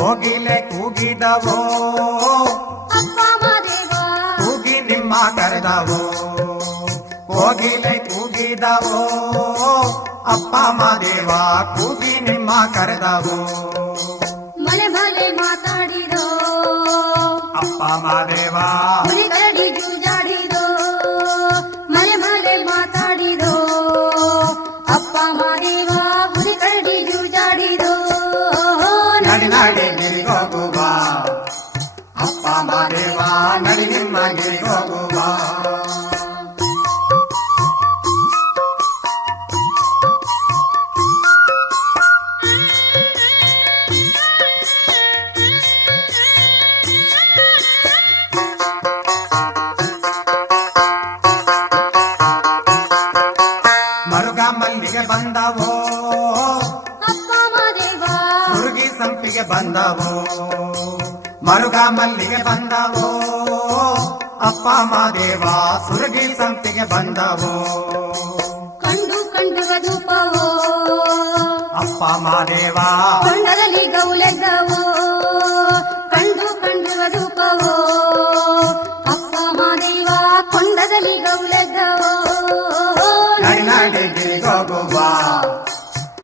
ಕೋಗಿಲೆ ಕೂಗಿದವೋ ಅಪ್ಪ ಮಾದೇವ ಕೂಗಿ ನಿಮ್ಮ ಕರೆದವೋ ಕೋಗಿಲೆ ಕೂಗಿದವೋ ಅಪ್ಪ ಮಾದೇವ ಕೂಗಿ ನಿಮ್ಮ ಕರೆದವೋ ಮಲೆ ಮಲೆ ಮಾತಾಡಿದೋ ಅಪ್ಪ ಮಾದೇವ ಹುಲಿ ಕರಡಿ ಜೂಜಾಡಿದೋ ಮಲೆ ಮಲೆ ಮಾತಾಡಿದೋ ಅಪ್ಪ ಮಾದೇವ ಹುಲಿ ಕರಡಿ ಜೂಜಾಡಿದೋ ನಡಿ ನಡಿ ಗಿರಿಗೋಗುವ ಅಪ್ಪ ಮಾದೇವ ನಡಿ ನಿಮ್ಮ ಗಿರಿಗೋಗುವ ಮರುಗ ಮಲ್ಲಿಗೆ ಬಂದವೋ ಅಪ್ಪ ಮಾದೇವ ಮುರುಗಿ ಸಂಪಿಗೆ ಬಂದವೋ ಮರುಗ ಮಲ್ಲಿಗೆ ಬಂದವೋ ಅಪ್ಪ ಮಾದೇವ ಸುರಗಿ ಸಂಪಿಗೆ ಬಂದವೋ ಕಂಡು ಕಂಡು ಧೂಪವೋ ಅಪ್ಪ ಮಾದೇವ ಕಂಡದಲ್ಲಿ ಗೌಲೆಗ್ಗವೋ ಕಂಡು ಕಂಡು ಧೂಪವೋ